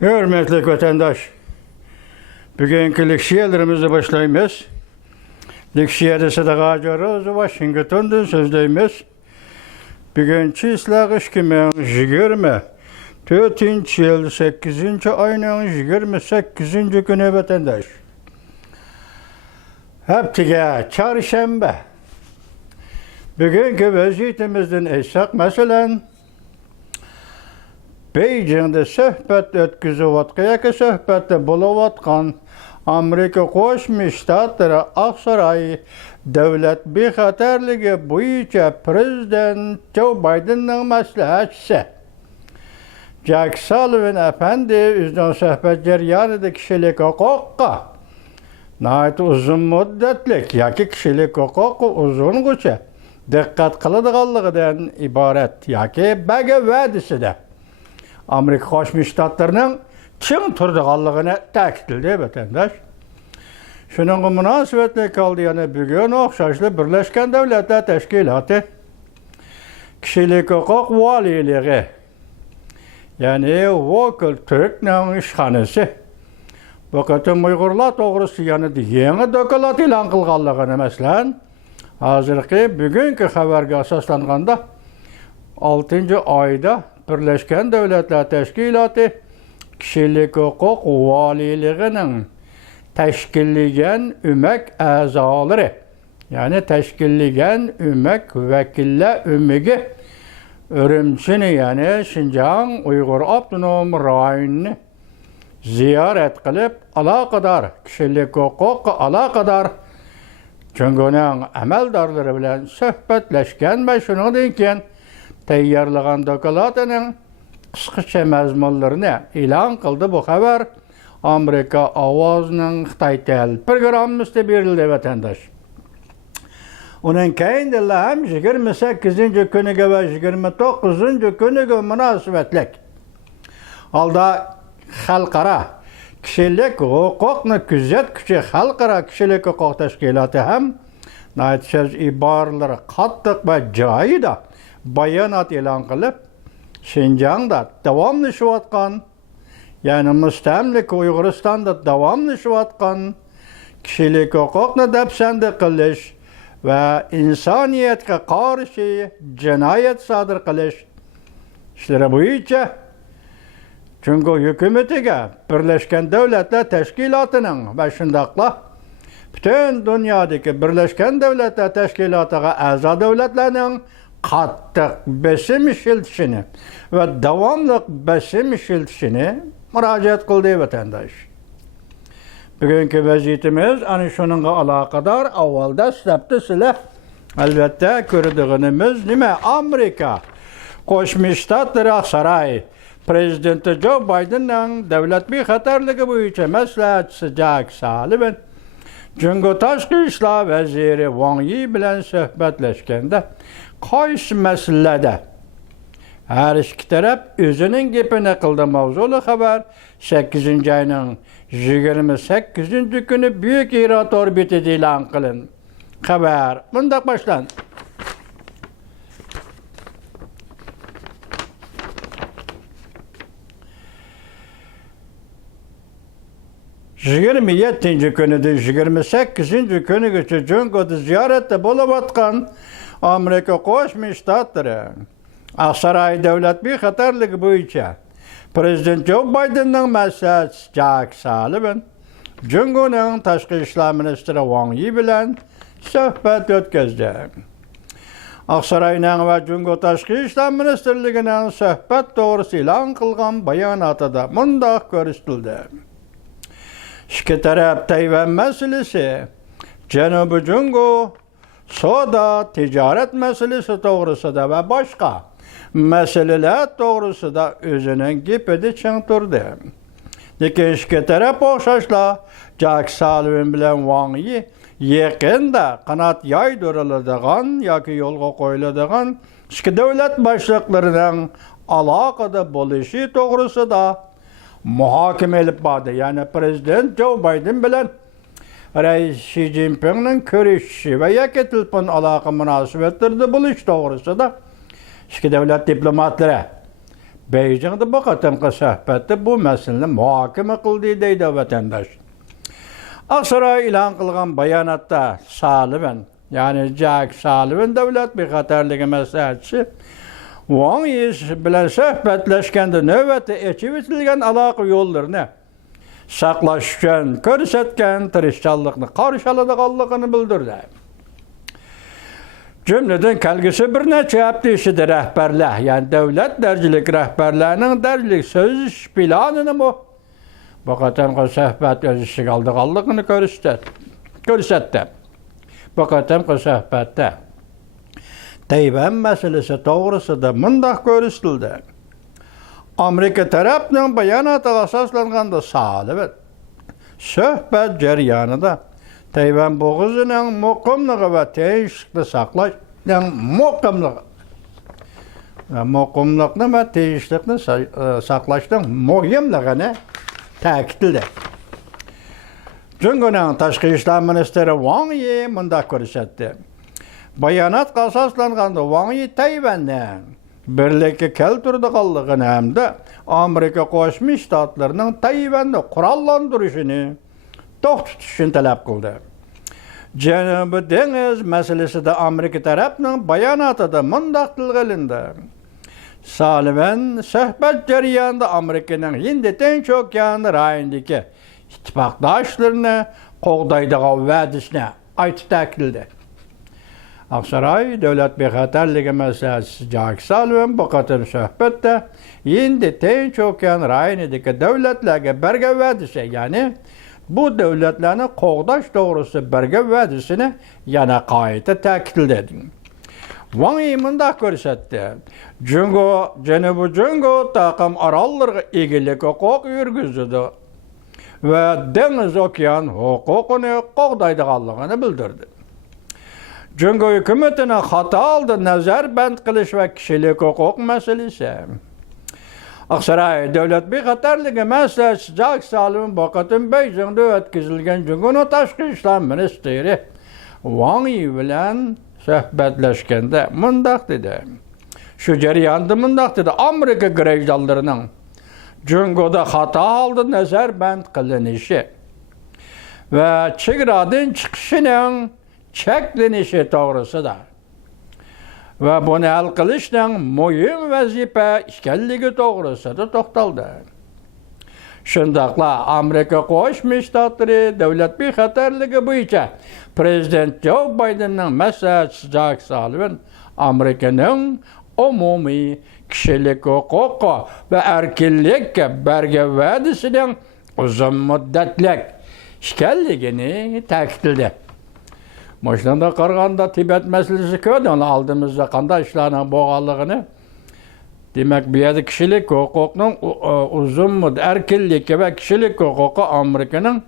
Hürmetli vatandaş, bugünkü leksiyalarımızı başlayımız. Leksiyada Sadaqa Jarız, Washington'dan sözleyimiz. Bugünkü İslaq 2020, 4. yıl 8. ayının 28. günü vatandaş. Haftaga çarşamba. Bugünkü vaziyetimizden esaq meselen Beijing'de söhbet ötküzüvatqan, söhbette buluvatqan Amerika Qo'shma Shtatlari Aqsaray davlat bexatarligi bo'yicha Prezident Joe Bidenning maslahatchisi Jack Sullivan efendi o'zining suhbat jarayonida kishilik huquqqa nihoyat uzun muddatlik yoki kishilik huquqi uzungacha diqqat qiladiganligidan iborat yoki baga va'dasida Amerika Qo'shma Shtatlarining ching turdiganligini ta'kidladi vatandosh. Shuning munosabatli qoldi yana bugun o'xshashli Birlashgan Davlatlar Tashkiloti kishilik huquq valiyligi ya'ni Vokil Turkning ishxonasi bu qatim Uyg'urlar to'g'risida yana yangi doklad e'lon qilganligini masalan hozirgi bugungi xabarga asoslanganda 6-oyda Birleşken Devletler Teşkilatı kishilik huquq valiyligining tashkillagan ümek a'zolari ya'ni tashkillagan ümek vakillar umigi Urumchini ya'ni Şinjan Uyg'ur avtonom rayonini ziyorat qilib aloqador kishilik huquqqa aloqador Jungoning amaldorlari bilan suhbatlashgan va shuningdek keyin tayyorlagan dokladining qisqacha mazmunlarini e'lon qildi. Bu xabar Amerika ovozining Xitoy til programmasida berildi vatandosh. Uning keyinda ham 28-kuniga va 29-kuniga munosabatlik holda xalqaro kishilik huquqni kuzatuvchi xalqaro kishilik huquq tashkiloti ham so'z iboralari qattiq va joyida bayonot e'lon qilib, Şinjan'da davomlashayotgan, ya'ni mustamlik Uyg'uristonda davomlashayotgan kishilik huquqni dafsanda qilish va insoniyatga qarshi jinoyat sodir qilish ishlari bo'yicha Chunki hukumatiga Birlashgan Davlatlar Tashkilotining va shundaqla butun dunyodagi Birlashgan Davlatlar Tashkilotiga a'zo davlatlarning qattiq besim ishiltishini va davomli besim ishiltishini murojaat qildi vatandosh. Bugungi vaziyatimiz ana shuningga aloqador. Avvalda sizlar sizlar albatta ko'radiganimiz nima? Amerika Qo'shma Shtatlari Aqsaray Prezidenti Joe Bidenning davlat bexatarligi bo'yicha maslahatchisi Jack Sullivan Jungo tashqi ishlar vaziri Wang Yi bilan suhbatlashganda qaysi masalada har ikki taraf o'zining gapini qildi. Mavzuli xabar 8-oyning 28-kuni Buyuk Hirot orbitida e'lon qilindi. Xabar bunday boshlandi. Kunida 28-kunigacha Jungoda ziyoratda bo'layotgan Amerika Qo'shma Shtatlari Aqsaray davlat bexatarligi bo'yicha Prezident Joe Bidenning maslahatchisi Jack Sullivan Jungoning tashqi ishlar ministri Wang Yi bilan suhbat o'tkazdi. Aqsarayning va Jungo tashqi ishlar ministrligining suhbat to'g'risida e'lon qilgan bayonotida bunday ko'rsatildi. İki taraf Tayvan meselesi, Janubi Jungo, savdo, tijorat meselesi to'g'risida va boshqa masalalar to'g'risida o'zining gapida ching turdi. Lekin ikki taraf o'xshashla Jack Sullivan bilan Wang Yi yaqinda qanot yoydiriladigan yoki yo'lga qo'yiladigan ikki davlat boshliqlarining aloqada bo'lishi to'g'risida muhokama olib bordi. Ya'ni Prezident Joe Biden bilan Rais Xi Jinpingning ko'rishishi va yoki telefon aloqa munosabatlarida bo'lish to'g'risida ikki davlat diplomatlari Beijing'de bu qatamqı söhbətdə bu məsələni mühakimə qıldı deydi vətəndaş. Aksaray ilan qılğan bayanatda Sullivan, yani Jack Sullivan dövlət bexatarlığı məsləhətçisi Wang Yi bilan söhbətləşkəndə növbəti ekibitilgən əlaqə yollarını saqlaş üçün göstərən tirişçanlıqni qarşıladığını bildirdi. Cümleden kəlgisi bir neçə həftə işidir rəhbərlər, yəni dövlət dərcilik rəhbərlərinin dərcilik söz planını bu qatamqı söhbət öz işi qaldığını göstərdi. Bu qatamqı söhbətdə Tayvan məsələsi doğrusunda mündaq görüşdüldü. Amerika tərəfinin bəyanatı əsaslanğanda Sullivan söhbət cəryanında Tayvan boğazının muqimliği və teyişlikni saqlashning muqimliqni və teyişlikni saqlashning muhimligini ta'kidladi. Jungoning tashqi ishlar ministri Wang Yi mundaq ko'rsatdi. Bayonotga asoslanganda Wang Yi Tayvanning birlikka keltirdiganligini hamda Amerika Qo'shma Shtatlarining Tayvanni qurollantirishini to'xtatishni talab qildi. Janubiy dengiz masalasida Amerika tarafining bayonotida mundaq tilg'ilindi. Sullivan suhbat jarayonida Amerikaning Hind Tinch okeani rayonidagi ittifoqdoshlarini qo'g'daydigan va'dasini aytib ta'kidladi. Aksaray davlat bexatarligi maslahatchisi Jack Sullivan bu qator suhbatda Hind Tinch okeani rayonidagi davlatlarga bergan va'dasi, ya'ni bu devletlerini qo'g'dash to'g'risida bergan va'dasini yana qayta ta'kidladi. Wang Yi mundaq ko'rsatdi. Janubiy Jungo taqam orollarga egilik huquq yurgizdi va dengiz okean huquqini qo'g'daydiganligini bildirdi. Jungo hukumatining xato oldi nazarband qilish va kishilik huquq masalasi. Aksaray devlet bexatarligi maslahatchisi Jack Sullivan bu qatam Beijing'da o'tkazilgan Jungoning tashqi ishlar ministri Wang Yi bilan suhbatlashganda mundaq dedi. Shu jarayonda mundaq dedi. Amerika grajdanlarining Jungoda xato holda nazarband qilinishi va chegaradan chiqishining cheklanishi to'g'risida ve bunu hal qilishning muhim vazifa ekanligi to'g'risida to'xtaldi. Shundaqla Amerika Qo'shma Shtatlari davlat bexatarligi bo'yicha Prezident Joe Bidenning maslahatchisi Jack Sullivan Amerikaning umumiy kishilik huquqi va erkinlikka bergan va'dasining uzun muddatlik ekanligini ta'kidladi. Başlanda qarğanda Tibet meselesi köydü, onu aldığımızda qanda işlerinin boğallığını. Demek bir yerde kişilik hukukunun uzun müddet, erkinlik ve kişilik hukuku Amerika'nın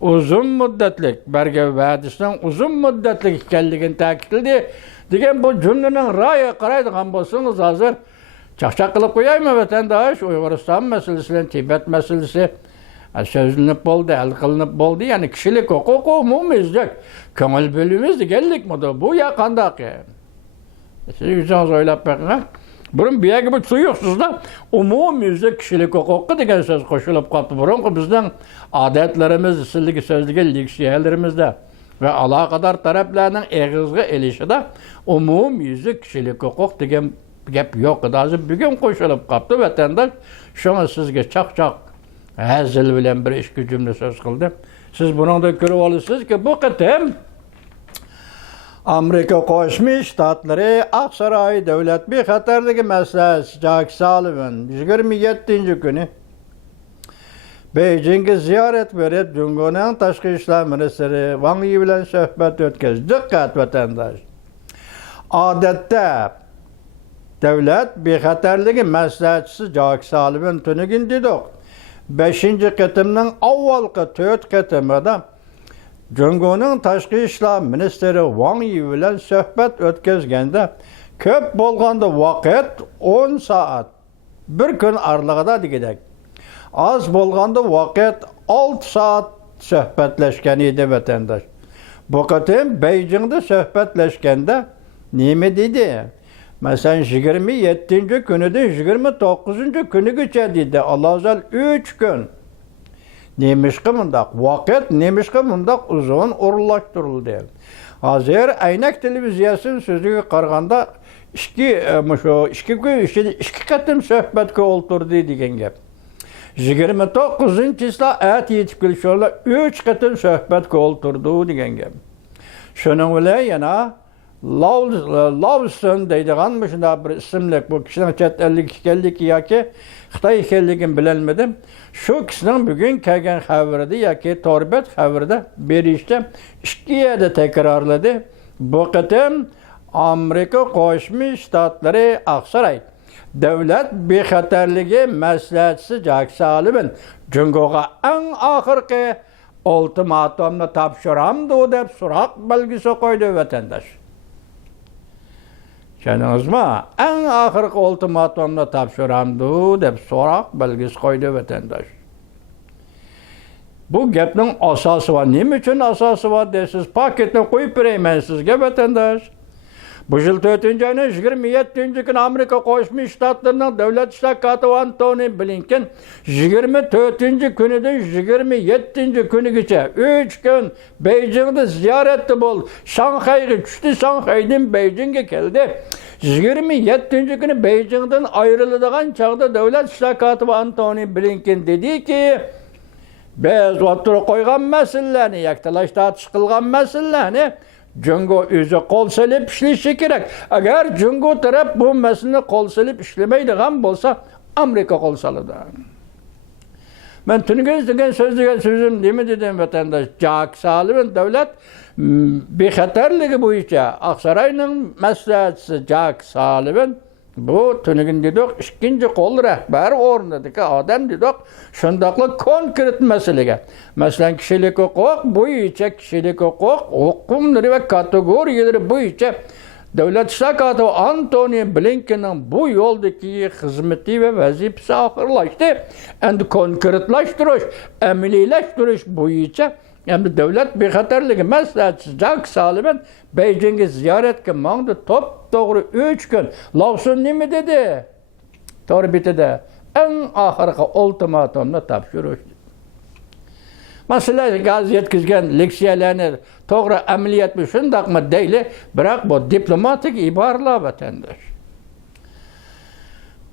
uzun müddetlik, berge vədisinin uzun müddetlik ikenligini ta'kidledi. Degen bu cümlenin raya qaraydigan bolsanız hazır çaqçaq qılıp qoyayım vatandaş, Uyg'uriston meselesi, Tibet meselesi sözlenip oldu, el kılınıp oldu. Yani kişilik hukuku umumizdik. Köngül bölümümüzde geldik mi da bu ya kandak ya. Siz yüzünüz oylap bakın. Burun bir yer bu suyuksuz da umumizde kişilik hukuku degen söz koşulup kaptı. Burun bizden adetlerimiz, silgi sözlüğü, liksiyelerimizde ve alakadar taraflarının eğizgi elişi de umumizde kişilik hukuk degen gep yok. Bugün koşulup kaptı vatandaş. Şuna sizge çak Hazil bilen bir iş gücümle söz kıldı. Siz bunun da görüp alırsınız ki bu qatam Amerika Qo'shma Shtatlari Aksaray davlat bexatarligi maslahatchisi Jack Sullivan 27 kuni Beijing'e ziyorat berib Jungoning tashqi ishlar ministri Wang Yi bilan suhbat o'tkazdi. Diqqat vatandaş. Odatda davlat bexatarligi maslahatchisi Jack Sullivan tunugin dedik. 5. qatimning avvalgi 4 qatimida Jungoning tashqi ishlar ministri Wang Yi bilan suhbat o'tkazganda ko'p bo'lganda vaqt 10 soat bir kun oralig'ida degidek. Az bo'lganda vaqt 6 soat suhbatlashgan edi vatandaş. Bu qatim Beijing'da suhbatlashganda nima dedi? Mesela 27. günüden 29. günügacha deydi. Alazal 3 gün. Nemişki mundaq vaqt, nemişki mundaq uzun o'rinlashtirildi. Hozir aynak televiziyasının sözüge qaraganda ikki kun ichida 2 qatim suhbatga o'tirdi degan gap. 29-chisla at yetib kelishlar 3 qatim suhbatga o'tirdi degan gap. Shuning bilan yana Lawson deydigan shunday bir ismlik bu kishining chet ellik ekanligi yoki Xitoy ekanligini bilolmadim. Shu kishining bugun kelgan xabarida yoki Torbet xabarida berishda 2 yerda takrorladi. Bu qatim Amerika Qo'shma Shtatlari Aqsaray davlat bexatarligi maslahatchisi Jack Sullivan Jungoga eng oxirgi ultimatumni topshiramdi deb so'roq belgisi qo'ydi vatandosh. Tushundingizmi? Eng oxirgi ultimatumni topshiramdi deb so'roq belgisi qo'ydi vatandosh. Bu gapning asosi va nima uchun asosi bor deysiz? Paketni qo'yib berayman sizga vatandosh. Bu yıl 4. ayının 27. gün Amerika Qo'shma Shtatlarining davlat ishlar katibi Antony Blinken 24. kunidan 27. kunigacha 3 gün Beijingda ziyoratda bo'ldi. Shanxayga tushdi, Shanxaydan Beijingga keldi. 27. kuni Beijingdan ayriladigan chog'da davlat ishlar katibi Antony Blinken dediki, biz o'tirib qo'ygan masalalarni, yaktalash tartish qilgan masalalarni Jungo o'zi qo'l silib ishlashi kerak. Agar Jungo taraf bu masalani qo'l silib ishlamaydigan bo'lsa, Amerika qo'l soladi. Men tungiz degan so'zim nima dedim vatandosh? Jack Sullivan davlat bexatarligi bo'yicha Aqsarayning maslahatchisi Jack Sullivan bu tunigin dedik ikkinchi qo'l rahbar o'rnidagi odam dedik shundoqli konkret masalaga. Masalan, kishilik huquq bo'yicha kishilik huquq hukmlari va kategoriyalari bo'yicha davlat ishlar katibi Antony Blinkenning bu yo'ldagi xizmati va vazifasi oxirlashdi. Endi konkretlashtirish, amaliylashtirish bo'yicha endi davlat bexatarligi maslahatchisi Jack Sullivan Beijingga ziyoratga mangdi. To'g'ri 3 kun. Lawson nima dedi? Torbitida eng oxirgi ultimatumni topshirish. Masalan, gaz yetkazgan leksiyalarni to'g'ri amaliyotmi shundaqmi deyli, biroq bu diplomatik iboralar vatandosh.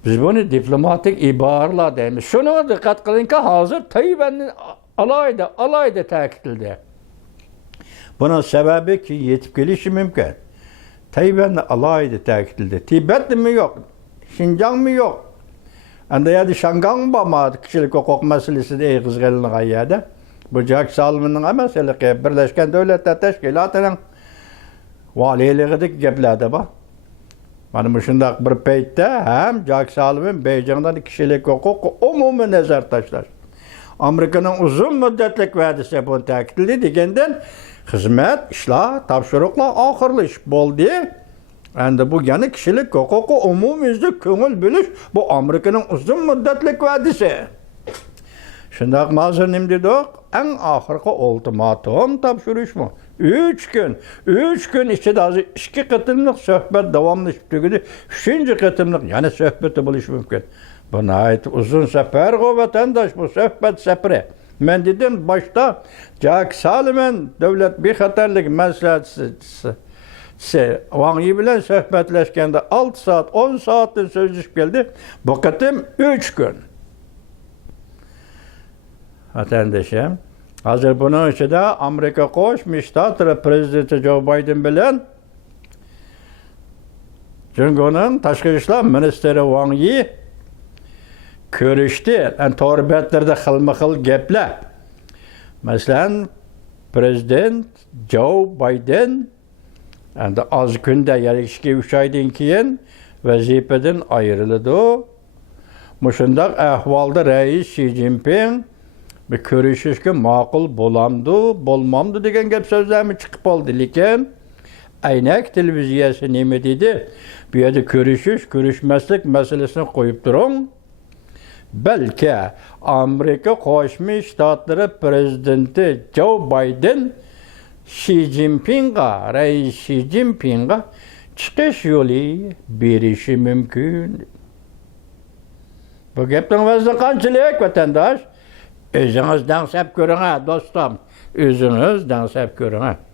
Biz buni diplomatik iboralar deymiz. Shuni diqqat qilingki, hozir Tayvanni alayda ta'kidladi. Bunun sababi ki yetib kelishi mumkin. Tayvanni alayda ta'kidladi. Tibet mi yok? Xinjiang mi yok? Anda ya Shangang bo'lmadi kishilik huquq masalasida qizg'inligan yerda. Bu Jack Sullivanning masalasi Birlashgan Davlatlar Tashkilotining valiyligidagi gaplarda bor. Mana bu shundaq bir paytda ham Jack Sullivan Beijingdan kishilik huquq umumiy nazar tashlash. Amerika'nın uzun müddetlik va'dasi bunu ta'kidladi degandan xizmat, ishlar, topshiriqlar oxirlash bo'ldi. Endi bu yana kishilik huquqi umumiyda ko'ngil bo'lish bu Amerika'nın uzun müddetlik va'dasi. Shundaq hozir nima dedik? Eng oxirgi ultimatum topshirishmi? 3 gün. 3 gün ichida hozir 2 qatimliq suhbat davomlashib tugadi. 3-chi qatimliq yana suhbat bo'lishi mumkin. Bu nəhayət uzun səfər o vatandaş, bu söhbət səfəri. Mən dedim, başda Jack Sullivan dövlət bexatarlıq məsləhətçisi Wang Yi bilan söhbətləşkəndə 6 saat, 10 saatdır sözləşib gəldi. Bu qatim 3 gün. Vatandaşım, hazır bunun içində Amerika Qo'shma Shtatlari prezidenti Joe Biden bilan Jungo'nun tashqi ishlar ministri Wang Yi ko'rishdi. Torbetlarda xilma-xil gaplar. Masalan, prezident Joe Biden endi az kunda, ya'ni 2-3 oydan keyin vazifadan ayriladi. Mushundaq ahvolda rais Xi Jinping bir ko'rishishga ma'qul bo'lamdi, bo'lmamdi degan gap so'zlarmi chiqib qoldi. Lekin aynak televiziyasi nima dedi? Bu yerda ko'rishmaslik masalasini qo'yib turing. Belki Amerika Qo'shma Shtatlari prezidenti Joe Biden rais Xi Jinpingga chiqish yo'li berishi mumkin. Bu gapning vazni qanchalik, vatandosh? O'zingiz dangsab ko'ring, do'stim. O'zingiz dangsab ko'ring.